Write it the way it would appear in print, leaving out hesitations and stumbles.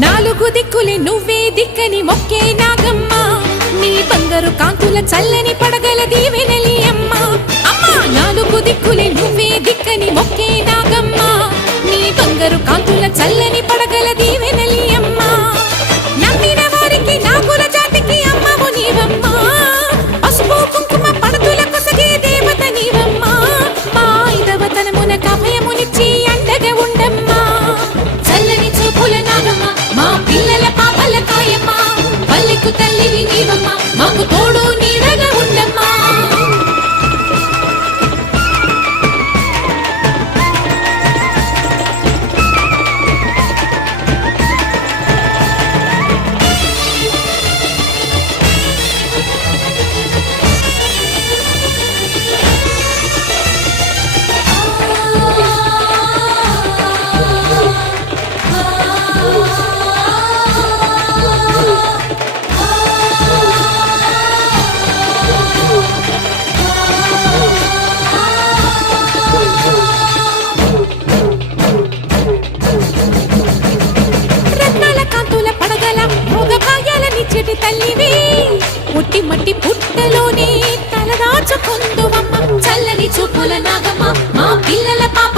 నాలుగు దిక్కులే నువ్వే దిక్కని మొక్కే నాగమ్మ నీ బంగారు కాంతుల చల్లని పడగల దీవెనలి అమ్మ అమ్మా నాలుగు దిక్కులే నువ్వే దిక్కని మొక్కే నాగమ్మ నీ బంగారు కాంతుల చల్లని పడగల దీవెనలి అమ్మ నమ్మిన వారికి నాగుల జాతికి అమ్మవు నీవమ్మ పసుపు కుంకుమ పడతుల కొసగే దేవత నీవమ్మ మా ఐదవతనమున కభయమునిచ్చి అండగా ఉండమ్మా చల్లని చూపుల నాగమ్మ మా పిల్లల పాపల కాయమ్మ పల్లెకు తల్లివి నీవమ్మ మాకు తోడు నీడగా ఉండమ్మా చెటి తల్లివి పుట్టి మట్టి పుట్టలోనే తలదాచుకుందువమ్మ చల్లని చూపుల నాగమ్మ మా పిల్లల పాప